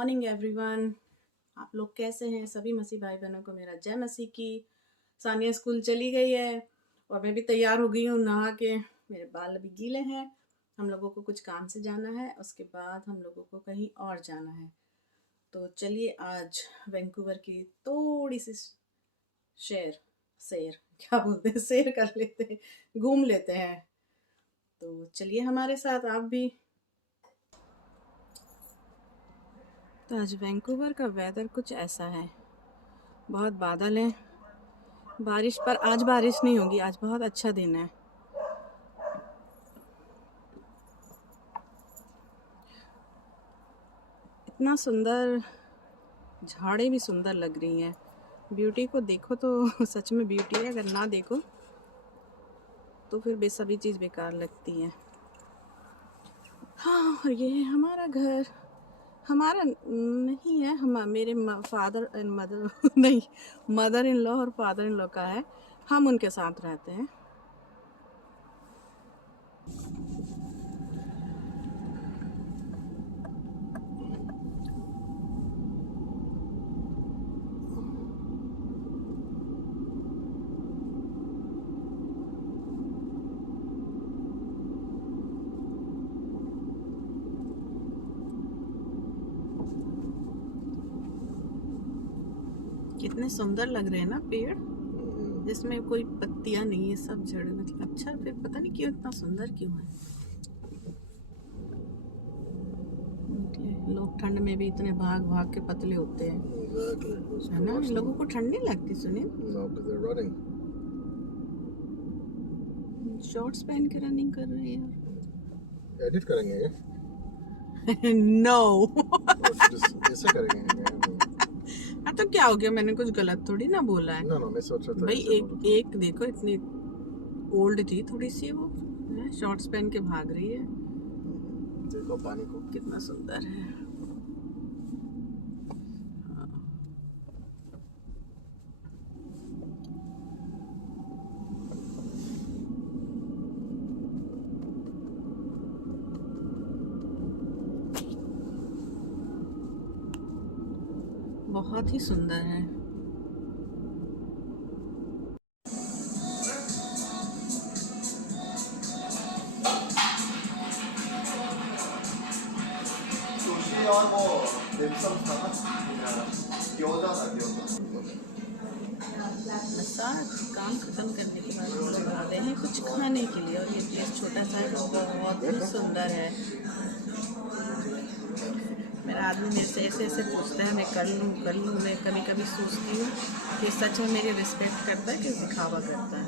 Morning everyone. आप लोग कैसे हैं? सभी मसीह भाई बहनों को मेरा जय मसीह की। सानिया स्कूल चली गई है और मैं भी तैयार हो गई हूँ नहा के। मेरे बाल अभी गीले हैं। हम लोगों को कुछ काम से जाना है, उसके बाद हम लोगों को कहीं और जाना है। तो चलिए आज वैंकूवर की थोड़ी सी शेर शेर क्या बोलते हैं, शेर कर लेते हैं, घूम लेते हैं। तो चलिए हमारे साथ आप भी। तो आज वैंकूवर का वेदर कुछ ऐसा है, बहुत बादल है, बारिश, पर आज बारिश नहीं होगी। आज बहुत अच्छा दिन है। इतना सुंदर, झाड़ें भी सुंदर लग रही हैं। ब्यूटी को देखो तो सच में ब्यूटी है, अगर ना देखो तो फिर सभी चीज़ बेकार लगती है। हाँ, और ये है हमारा घर। हमारा नहीं है, हम मेरे फादर एंड मदर नहीं, मदर इन लॉ और फादर इन लॉ का है। हम उनके साथ रहते हैं। कितने सुंदर लग रहे हैं ना पेड़, जिसमें कोई पत्तियां नहीं है, सब जड़। मतलब अच्छा, फिर पता नहीं क्यों इतना सुंदर क्यों है। लोग ठंड में भी इतने भाग भाग के पतले होते हैं, है ना? इन लोगों को ठंड नहीं लगती सुनील? शॉर्ट्स पहन के रनिंग कर रहे हैं। एडिट करेंगे नो ऐसे करेंगे। हाँ, तो क्या हो गया? मैंने कुछ गलत थोड़ी ना बोला है। ना मैं सोच रहा था भाई ऐसे एक देखो, इतनी ओल्ड थी थोड़ी सी वो, शॉर्ट्स पहन के भाग रही है। देखो पानी को कितना सुंदर है। बहुत ही सुंदर है। और वो डिप्सम था ना, ग्योजा काम खत्म करने के बाद हम लोग आ गए हैं कुछ खाने के लिए, और ये प्लेस छोटा सा है, बहुत ही सुंदर है। मेरा आदमी मेरे से ऐसे ऐसे पूछता है, मैं कर लूँ। मैं कभी कभी सोचती हूँ कि सच में मेरी रिस्पेक्ट करता है कि दिखावा करता है।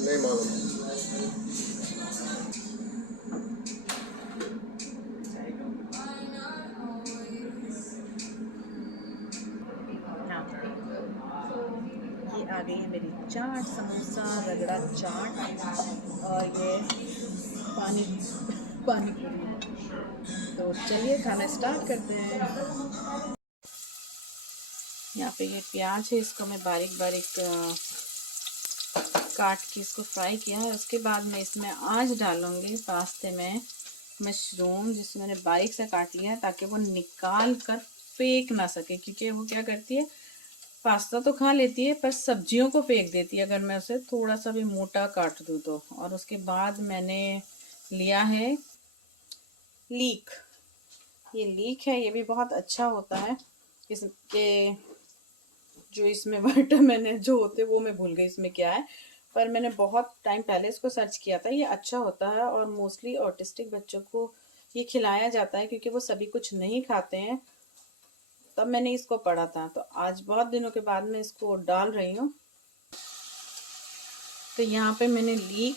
नहीं मालूम। हाँ, ये आ गई है मेरी चाट, समोसा, रगड़ा चाट, और ये पानी पानी पूरी। तो चलिए खाना स्टार्ट करते हैं। यहाँ पे ये प्याज है, इसको मैं बारीक बारीक काट के इसको फ्राई किया है। उसके बाद मैं इसमें आज डालूंगी पास्ते में मशरूम, जिसको मैंने बारीक से काट लिया है ताकि वो निकाल कर फेंक ना सके, क्योंकि वो क्या करती है, पास्ता तो खा लेती है पर सब्जियों को फेंक देती है अगर मैं उसे थोड़ा सा भी मोटा काट दूँ तो। और उसके बाद मैंने लिया है लीक। ये लीक है, ये भी बहुत अच्छा होता है। इसके जो इसमें विटामिन जो होते वो मैं भूल गई इसमें क्या है, पर मैंने बहुत टाइम पहले इसको सर्च किया था। ये अच्छा होता है और मोस्टली ऑटिस्टिक बच्चों को ये खिलाया जाता है, क्योंकि वो सभी कुछ नहीं खाते हैं। तब मैंने इसको पढ़ा था, तो आज बहुत दिनों के बाद मैं इसको डाल रही हूँ। तो यहाँ पे मैंने लीक,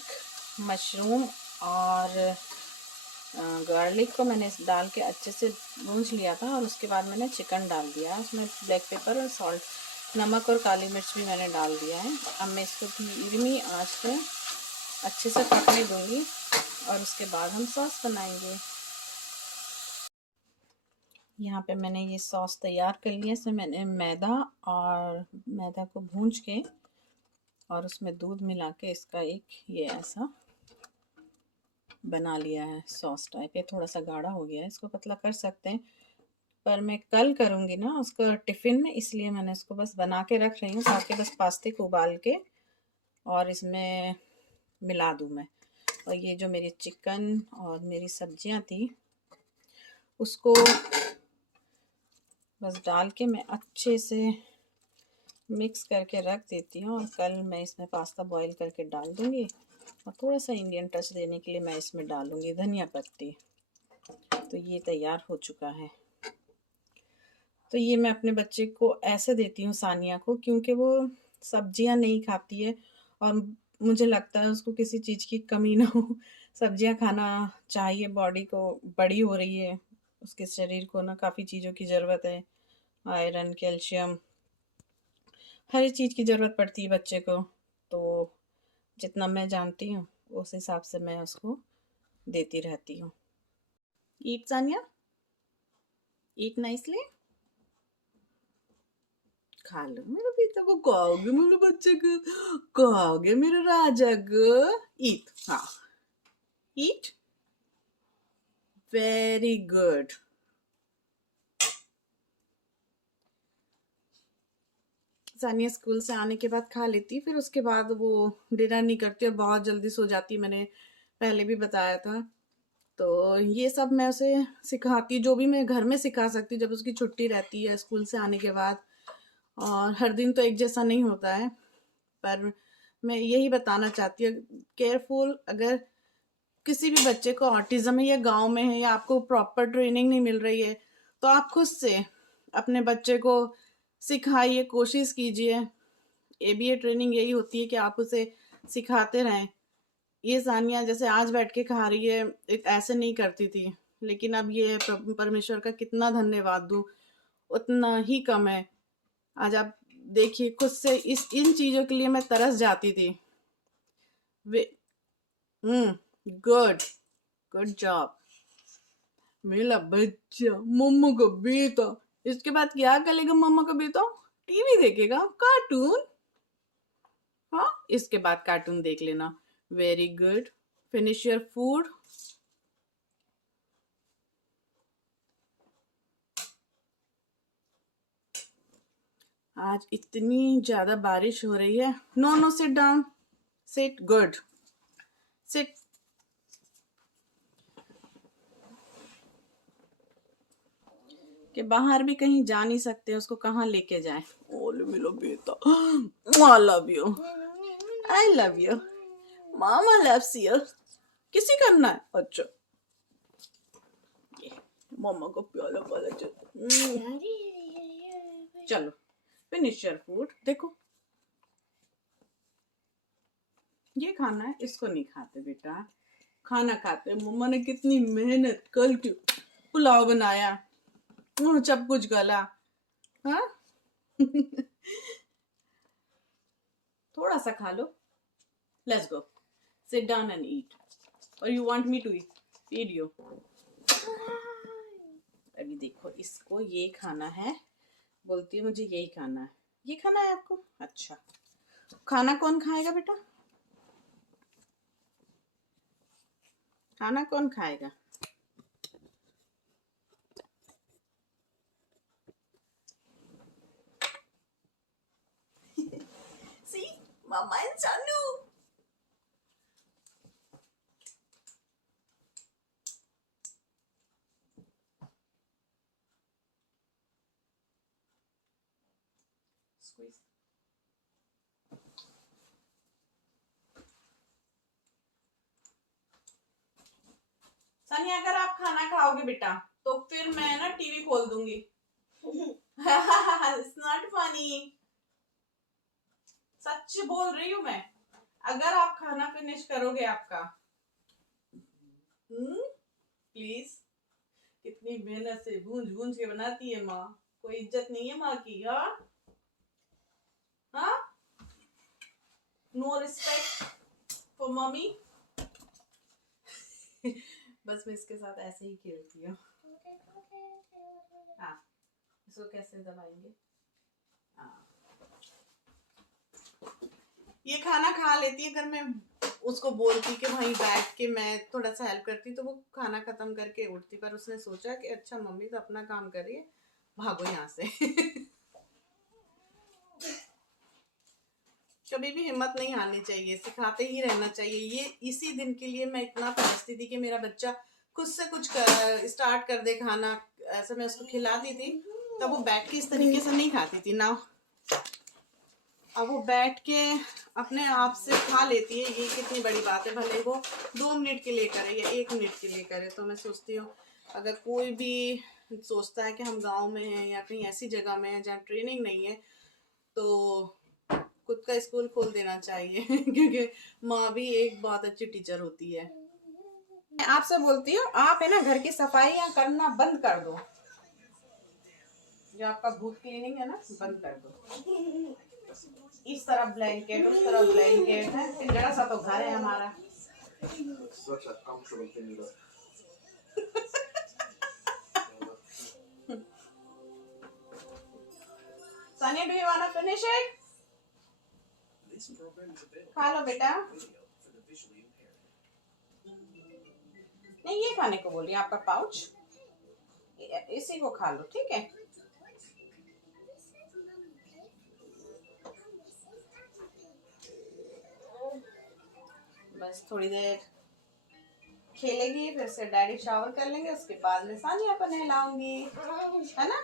मशरूम और गार्लिक को मैंने डाल के अच्छे से भूंज लिया था, और उसके बाद मैंने चिकन डाल दिया है। उसमें ब्लैक पेपर और सॉल्ट, नमक और काली मिर्च भी मैंने डाल दिया है। अब मैं इसको धीमी आंच पे अच्छे से पकने दूंगी, और उसके बाद हम सॉस बनाएंगे। यहाँ पे मैंने ये सॉस तैयार कर लिया। इसमें मैंने मैदा को भूंज के और उसमें दूध मिला के इसका एक ये ऐसा बना लिया है सॉस टाइप। ये थोड़ा सा गाढ़ा हो गया है, इसको पतला कर सकते हैं, पर मैं कल करूँगी ना उसको टिफ़िन में, इसलिए मैंने उसको बस बना के रख रही हूँ ताकि बस पास्ते को उबाल के और इसमें मिला दूँ मैं। और ये जो मेरी चिकन और मेरी सब्जियां थी उसको बस डाल के मैं अच्छे से मिक्स करके रख देती हूँ, और कल मैं इसमें पास्ता बॉईल करके डाल दूँगी और थोड़ा सा इंडियन टच देने के लिए मैं इसमें डालूँगी धनिया पत्ती। तो ये तैयार हो चुका है। तो ये मैं अपने बच्चे को ऐसे देती हूँ सानिया को, क्योंकि वो सब्जियां नहीं खाती है और मुझे लगता है उसको किसी चीज़ की कमी ना हो। सब्जियां खाना चाहिए, बॉडी को बड़ी हो रही है, उसके शरीर को ना काफ़ी चीज़ों की ज़रूरत है, आयरन, कैल्शियम, हर चीज़ की ज़रूरत पड़ती है बच्चे को। तो जितना मैं जानती हूँ उस हिसाब से मैं उसको देती रहती हूँ। ईट सानिया, ईट नाइसली, खा लो मेरे बेटा को, खाओगे मेरे बच्चे को, खाओगे मेरे राजा को। ईट, हाँ, ईट, वेरी गुड। सानिया स्कूल से आने के बाद खा लेती, फिर उसके बाद वो डिनर नहीं करती और बहुत जल्दी सो जाती, मैंने पहले भी बताया था। तो ये सब मैं उसे सिखाती, जो भी मैं घर में सिखा सकती जब उसकी छुट्टी रहती है स्कूल से आने के बाद। और हर दिन तो एक जैसा नहीं होता है, पर मैं यही बताना चाहती हूँ, केयरफुल, अगर किसी भी बच्चे को ऑटिज्म है या गांव में है या आपको प्रॉपर ट्रेनिंग नहीं मिल रही है, तो आप खुद से अपने बच्चे को सिखाइए, कोशिश कीजिए। एबीए ट्रेनिंग यही होती है कि आप उसे सिखाते रहें। ये सानिया जैसे आज बैठ के खा रही है, ऐसे नहीं करती थी, लेकिन अब ये है, परमेश्वर का कितना धन्यवाद दूं, उतना ही कम है। आज आप देखिए खुद से, इन चीजों के लिए मैं तरस जाती थी। वे गुड, गुड जॉब मेरा बच्चा, मम्मा का बेटा। इसके बाद क्या करेगा मम्मा का बेटा? टीवी देखेगा, कार्टून। हाँ, इसके बाद कार्टून देख लेना। Very good, finish your food. आज इतनी ज्यादा बारिश हो रही है। No no, sit down, sit, good, sit. कि बाहर भी कहीं जा नहीं सकते, उसको कहाँ लेके जाए? ओले मिलो बेटा, I love you, I love you, mama loves you. किसी करना है? अच्छा, मम्मा को प्याला पाला। चलो फिनिश योर फूड। देखो ये खाना है, इसको नहीं खाते बेटा, खाना खाते। मम्मा ने कितनी मेहनत कल की पुलाव बनाया, सब कुछ गला। हाँ थोड़ा सा खा लो। Let's go, sit down and eat, और you want me to feed you? अभी देखो, इसको ये खाना है, बोलती है मुझे यही खाना है। ये खाना है आपको? अच्छा, खाना कौन खाएगा बेटा? खाना कौन खाएगा? सी, मामा एंड सानू। Squeeze. सनी, अगर आप खाना खाओगे बेटा तो फिर मैं ना टीवी खोल दूंगी। It's not funny, सच बोल रही हूँ मैं। अगर आप खाना फिनिश करोगे आपका, प्लीज। कितनी मेहनत से भूंज भूंज के बनाती है माँ, कोई इज्जत नहीं है माँ की? हाँ हाँ, नो रिस्पेक्ट फॉर मम्मी। बस मैं इसके साथ ऐसे ही खेलती हूँ। हाँ, इसको कैसे दबाएंगे? हाँ, ये खाना खा लेती है। अगर मैं उसको बोलती कि भाई बैठ के मैं थोड़ा सा हेल्प करती, तो वो खाना खत्म करके उठती। पर उसने सोचा कि अच्छा मम्मी तो अपना काम कर रही है, भागो यहाँ से। कभी भी हिम्मत नहीं हारनी चाहिए, सिखाते ही रहना चाहिए। ये इसी दिन के लिए मैं इतना तरसती थी कि मेरा बच्चा खुद से कुछ स्टार्ट कर दे खाना। ऐसे मैं उसको खिलाती थी तब वो बैठ के इस तरीके से नहीं खाती थी ना, अब वो बैठ के अपने आप से खा लेती है। ये कितनी बड़ी बात है, भले वो 2 मिनट के लिए करे या 1 मिनट के लिए करे। तो मैं सोचती हूँ अगर कोई भी सोचता है कि हम गांव में हैं या कहीं ऐसी जगह में हैं जहाँ ट्रेनिंग नहीं है, तो खुद का स्कूल खोल देना चाहिए। क्योंकि माँ भी एक बहुत अच्छी टीचर होती है। मैं आपसे बोलती हूँ, आप है ना घर की सफाइयाँ करना बंद कर दो। जो आपका भूत क्लीनिंग है ना, बंद कर दो। इस तरफ ब्लैंकेट, उस तरफ ब्लैंकेट है, पिंजरा सा तो घर है हमारा। Such a comfortable thing to Sanya, do you want to finish it? खा लो बेटा। नहीं, ये खाने को बोलिए, आपका पाउच, इसी को खा लो, ठीक है। बस थोड़ी देर खेलेगी, फिर से डैडी शावर कर लेंगे, उसके बाद में सानिया को नहलाऊंगी, है ना।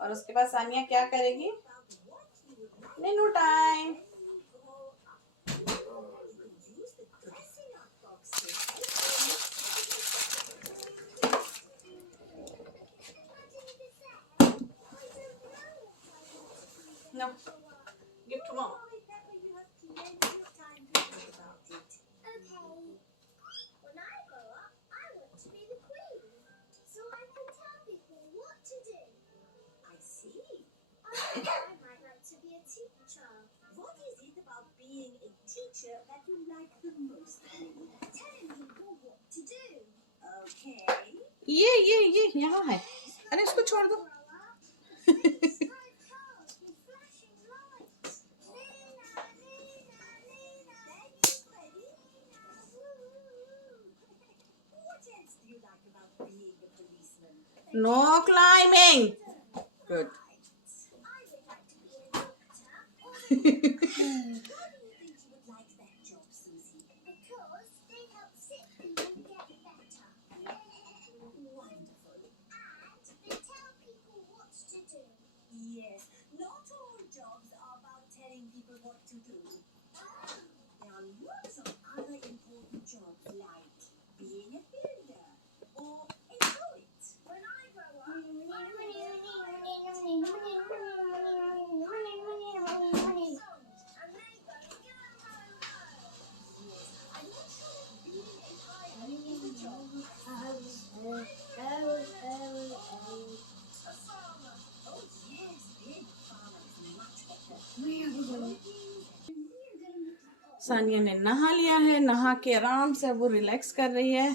और उसके बाद सानिया क्या करेगी, Neenu time. No, give to mom. What is it about being a teacher that you like the most? Telling people what to do. Okay. ये यहाँ है, अरे इसको छोड़ दो। No climbing. Good. Yes, not all jobs are about telling people what to do. There are lots of other important jobs like being a builder or a poet. When I grow up, Sania ने नहा लिया है, नहा के आराम से वो relax कर रही है।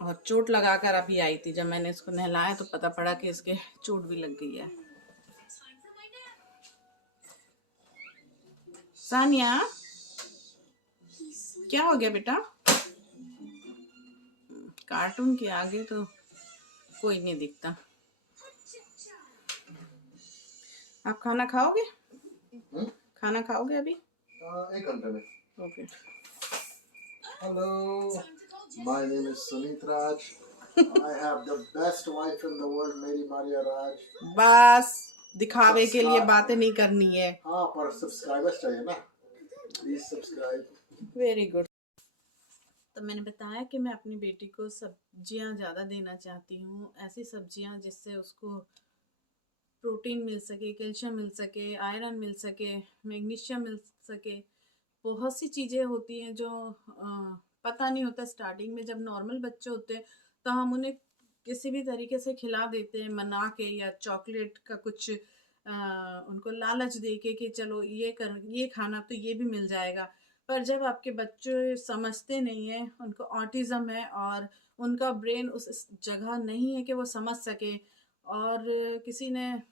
और चोट लगाकर अभी आई थी, जब मैंने इसको नहलाया तो पता पड़ा कि इसके चोट भी लग गई है। सानिया, क्या हो गया बेटा? कार्टून के आगे तो कोई नहीं दिखता। आप खाना खाओगे? खाना खाओगे अभी? 1 घंटे में। Okay. Hello, my name is Sunit Raj. I have the best wife in the world, Mary Maria Raj. बस दिखावे के लिए बातें नहीं करनी है। हाँ, पर सब्सक्राइबर्स चाहिए ना, प्लीज सब्सक्राइब। Very good. तो मैंने बताया कि मैं अपनी बेटी को सब्जियां ज़्यादा देना चाहती हूँ, ऐसी सब्जियां जिससे उसको प्रोटीन मिल सके, कैल्शियम मिल सके, आयरन मिल सके, मैग्नीशियम मिल सके। बहुत सी चीज़ें होती हैं जो पता नहीं होता स्टार्टिंग में। जब नॉर्मल बच्चे होते हैं तो हम उन्हें किसी भी तरीके से खिला देते हैं, मना के या चॉकलेट का कुछ उनको लालच दे के कि चलो ये खाना तो ये भी मिल जाएगा। पर जब आपके बच्चे समझते नहीं हैं, उनको ऑटिज़म है और उनका ब्रेन उस जगह नहीं है कि वो समझ सके। और किसी ने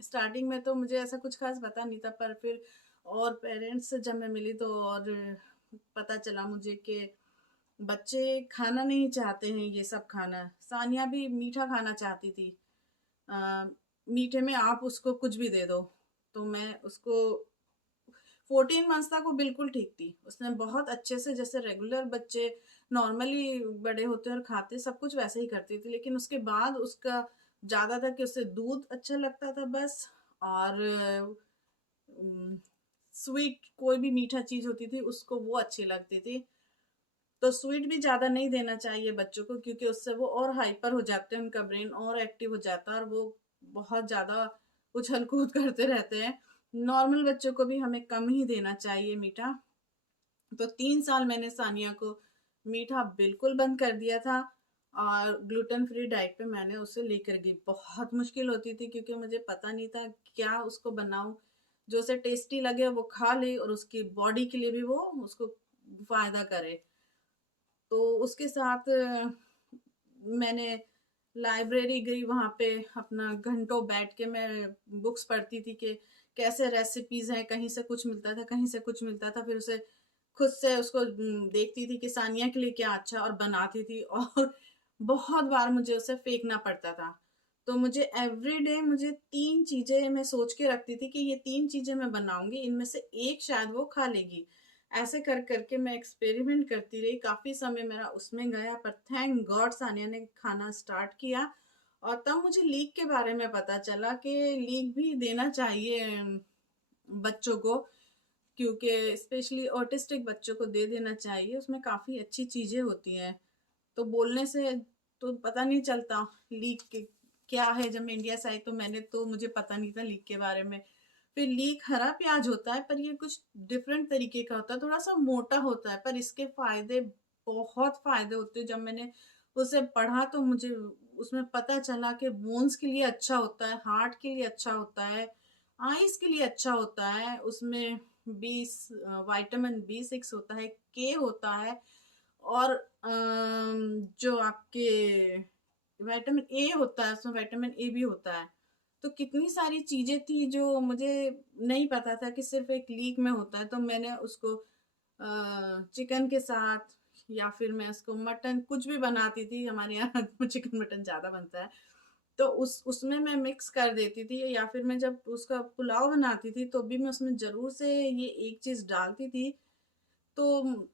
स्टार्टिंग में तो मुझे ऐसा कुछ खास पता नहीं था, पर फिर और पेरेंट्स से जब मैं मिली तो और पता चला मुझे कि बच्चे खाना नहीं चाहते हैं ये सब खाना। सानिया भी मीठा खाना चाहती थी। मीठे में आप उसको कुछ भी दे दो। तो मैं उसको 14 मंथ्स तक वो बिल्कुल ठीक थी। उसने बहुत अच्छे से, जैसे रेगुलर बच्चे नॉर्मली बड़े होते हैं और खाते, सब कुछ वैसे ही करती थी। लेकिन उसके बाद उसका ज़्यादा था कि उसे दूध अच्छा लगता था बस। और स्वीट कोई भी मीठा चीज़ होती थी उसको वो अच्छी लगती थी। तो स्वीट भी ज़्यादा नहीं देना चाहिए बच्चों को, क्योंकि उससे वो और हाइपर हो जाते हैं, उनका ब्रेन और एक्टिव हो जाता है और वो बहुत ज़्यादा उछल कूद करते रहते हैं। नॉर्मल बच्चों को भी हमें कम ही देना चाहिए मीठा। तो 3 साल मैंने सानिया को मीठा बिल्कुल बंद कर दिया था और ग्लूटेन फ्री डाइट पे मैंने उसे लेकर गई। बहुत मुश्किल होती थी क्योंकि मुझे पता नहीं था क्या उसको बनाऊं जो उसे टेस्टी लगे, वो खा ले और उसकी बॉडी के लिए भी वो उसको फायदा करे। तो उसके साथ मैंने लाइब्रेरी गई, वहाँ पे अपना घंटों बैठ के मैं बुक्स पढ़ती थी कि कैसे रेसिपीज हैं, कहीं से कुछ मिलता था कहीं से कुछ मिलता था, फिर उसे खुद से उसको देखती थी कि सानिया के लिए क्या अच्छा, और बनाती थी। और बहुत बार मुझे उसे फेंकना पड़ता था। तो मुझे एवरी डे मुझे 3 चीजें मैं सोच के रखती थी कि ये 3 चीजें मैं बनाऊंगी, इनमें से एक शायद वो खा लेगी। ऐसे कर करके मैं एक्सपेरिमेंट करती रही, काफी समय मेरा उसमें गया, पर थैंक गॉड सानिया ने खाना स्टार्ट किया। और तब मुझे लीक के बारे में पता चला कि लीक भी देना चाहिए बच्चों को, क्योंकि स्पेशली ऑटिस्टिक बच्चों को दे देना चाहिए, उसमें काफ़ी अच्छी चीज़ें होती हैं। तो बोलने से तो पता नहीं चलता लीक के क्या है। जब मैं इंडिया से आई तो मुझे पता नहीं था लीक के बारे में। फिर लीक हरा प्याज होता है, पर ये कुछ डिफरेंट तरीके का होता है, थोड़ा सा मोटा होता है, पर इसके फायदे, बहुत फायदे होते हैं। जब मैंने उसे पढ़ा तो मुझे उसमें पता चला कि बोन्स के लिए अच्छा होता है, हार्ट के लिए अच्छा होता है, आईज के लिए अच्छा होता है। उसमें 20 विटामिन B6 होता है, के होता है, और जो आपके विटामिन ए होता है, उसमें विटामिन ए भी होता है। तो कितनी सारी चीजें थी जो मुझे नहीं पता था कि सिर्फ एक लीक में होता है। तो मैंने उसको चिकन के साथ, या फिर मैं उसको मटन कुछ भी बनाती थी, हमारे यहाँ तो चिकन मटन ज्यादा बनता है, तो उसमें मैं मिक्स कर देती थी। या फिर मैं जब उसका पुलाव बनाती थी तो भी मैं उसमें जरूर से ये एक चीज डालती थी। तो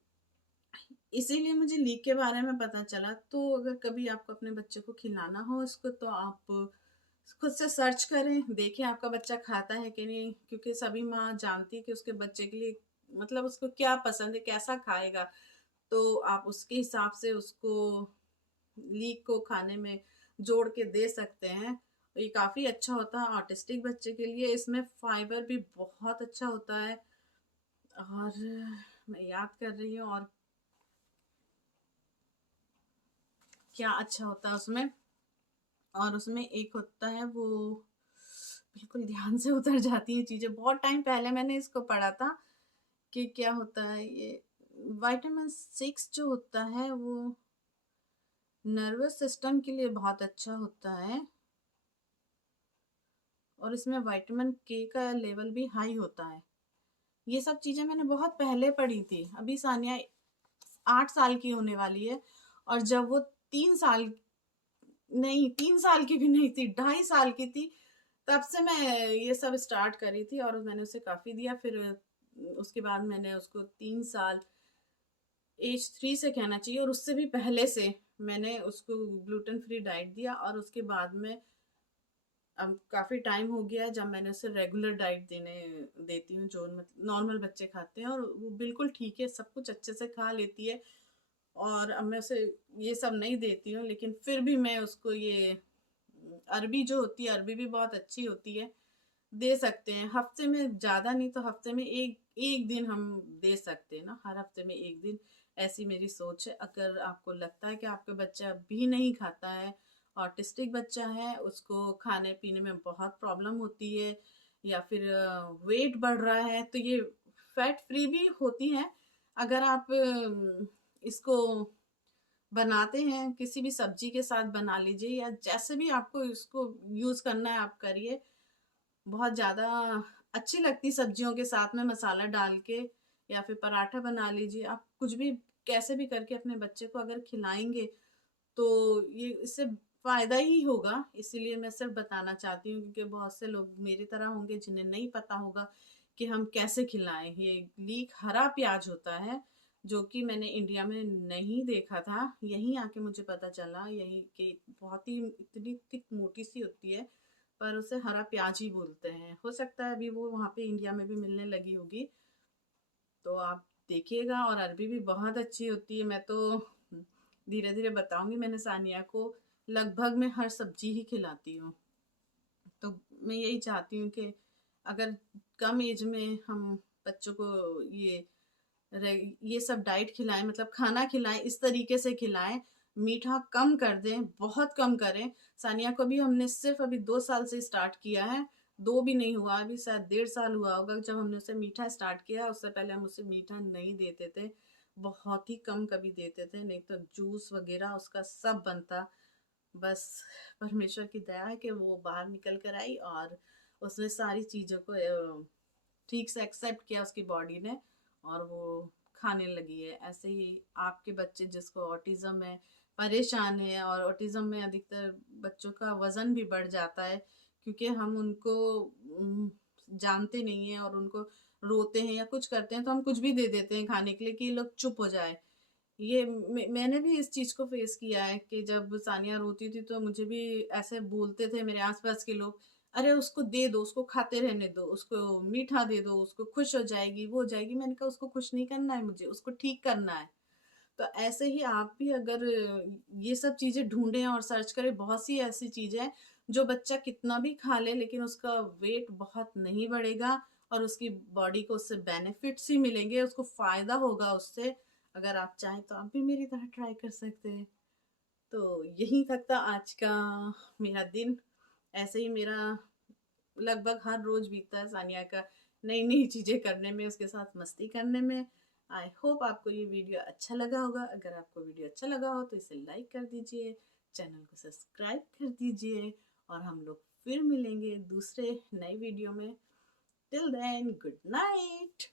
इसीलिए मुझे लीक के बारे में पता चला। तो अगर कभी आपको अपने बच्चे को खिलाना हो इसको, तो आप खुद से सर्च करें, देखें आपका बच्चा खाता है कि नहीं, क्योंकि सभी माँ जानती है कि उसके बच्चे के लिए, मतलब उसको क्या पसंद है, कैसा खाएगा। तो आप उसके हिसाब से उसको लीक को खाने में जोड़ के दे सकते हैं। ये काफ़ी अच्छा होता है ऑटिस्टिक बच्चे के लिए। इसमें फाइबर भी बहुत अच्छा होता है। और मैं याद कर रही हूँ और क्या अच्छा होता है उसमें। और उसमें एक होता है वो, बिल्कुल ध्यान से उतर जाती है चीज़ें, बहुत टाइम पहले मैंने इसको पढ़ा था कि क्या होता है ये। विटामिन 6 जो होता है वो नर्वस सिस्टम के लिए बहुत अच्छा होता है, और इसमें विटामिन के का लेवल भी हाई होता है। ये सब चीज़ें मैंने बहुत पहले पढ़ी थी। अभी सानिया 8 साल की होने वाली है, और जब वो 3 साल, नहीं 3 साल की भी नहीं थी, 2.5 साल की थी, तब से मैं ये सब स्टार्ट करी थी और मैंने उसे काफ़ी दिया। फिर उसके बाद मैंने उसको 3 साल, एज 3 से कहना चाहिए, और उससे भी पहले से मैंने उसको ग्लूटेन फ्री डाइट दिया। और उसके बाद में अब काफ़ी टाइम हो गया जब मैंने उसे रेगुलर डाइट देती हूँ, जो नॉर्मल बच्चे खाते हैं, और वो बिल्कुल ठीक है, सब कुछ अच्छे से खा लेती है। और अब मैं उसे ये सब नहीं देती हूँ, लेकिन फिर भी मैं उसको ये अरबी जो होती है, अरबी भी बहुत अच्छी होती है, दे सकते हैं। हफ्ते में ज़्यादा नहीं तो हफ्ते में एक एक दिन हम दे सकते हैं ना, हर हफ्ते में एक दिन। ऐसी मेरी सोच है। अगर आपको लगता है कि आपका बच्चा भी नहीं खाता है, ऑटिस्टिक बच्चा है, उसको खाने पीने में बहुत प्रॉब्लम होती है, या फिर वेट बढ़ रहा है, तो ये फैट फ्री भी होती हैं। अगर आप इसको बनाते हैं, किसी भी सब्जी के साथ बना लीजिए, या जैसे भी आपको इसको यूज़ करना है आप करिए। बहुत ज़्यादा अच्छी लगती सब्जियों के साथ में मसाला डाल के, या फिर पराठा बना लीजिए। आप कुछ भी कैसे भी करके अपने बच्चे को अगर खिलाएंगे तो ये इससे फायदा ही होगा। इसीलिए मैं सिर्फ बताना चाहती हूँ, क्योंकि बहुत से लोग मेरी तरह होंगे जिन्हें नहीं पता होगा कि हम कैसे खिलाएं। ये लीक हरा प्याज होता है, जो कि मैंने इंडिया में नहीं देखा था, यहीं आके मुझे पता चला। यही कि बहुत ही इतनी थिक मोटी सी होती है, पर उसे हरा प्याज ही बोलते हैं। हो सकता है अभी वो वहाँ पे इंडिया में भी मिलने लगी होगी, तो आप देखिएगा। और अरबी भी बहुत अच्छी होती है। मैं तो धीरे धीरे बताऊंगी। मैंने सानिया को लगभग मैं हर सब्जी ही खिलाती हूँ। तो मैं यही चाहती हूँ कि अगर कम एज में हम बच्चों को ये सब डाइट खिलाएं, मतलब खाना खिलाएं, इस तरीके से खिलाएं, मीठा कम कर दें, बहुत कम करें। सानिया को भी हमने सिर्फ अभी 2 साल से स्टार्ट किया है, 2 भी नहीं हुआ, अभी शायद 1.5 साल हुआ होगा जब हमने उसे मीठा स्टार्ट किया। उससे पहले हम उसे मीठा नहीं देते थे, बहुत ही कम कभी देते थे, नहीं तो जूस वगैरह उसका सब बनता। बस परमेश्वर की दया है कि वो बाहर निकल कर आई और उसने सारी चीज़ों को ठीक से एक्सेप्ट किया उसकी बॉडी ने, और वो खाने लगी है। ऐसे ही आपके बच्चे जिसको ऑटिज्म है, परेशान है, और ऑटिज्म में अधिकतर बच्चों का वजन भी बढ़ जाता है, क्योंकि हम उनको जानते नहीं हैं और उनको रोते हैं या कुछ करते हैं तो हम कुछ भी दे देते हैं खाने के लिए कि ये लोग चुप हो जाए। ये मैंने भी इस चीज को फेस किया है कि जब सानिया रोती थी तो मुझे भी ऐसे बोलते थे मेरे आसपास के लोग, अरे उसको दे दो, उसको खाते रहने दो, उसको मीठा दे दो, उसको खुश हो जाएगी, वो हो जाएगी। मैंने कहा उसको खुश नहीं करना है, मुझे उसको ठीक करना है। तो ऐसे ही आप भी अगर ये सब चीजें ढूंढें और सर्च करें, बहुत सी ऐसी चीजें हैं जो बच्चा कितना भी खा ले लेकिन उसका वेट बहुत नहीं बढ़ेगा, और उसकी बॉडी को उससे बेनिफिट्स ही मिलेंगे, उसको फायदा होगा उससे। अगर आप चाहें तो आप भी मेरी तरह ट्राई कर सकते हैं। तो यही तक था आज का मेरा दिन। ऐसे ही मेरा लगभग हर रोज बीतता है सानिया का नई नई चीजें करने में, उसके साथ मस्ती करने में। आई होप आपको ये वीडियो अच्छा लगा होगा। अगर आपको वीडियो अच्छा लगा हो तो इसे लाइक कर दीजिए, चैनल को सब्सक्राइब कर दीजिए, और हम लोग फिर मिलेंगे दूसरे नए वीडियो में। Till then, good night.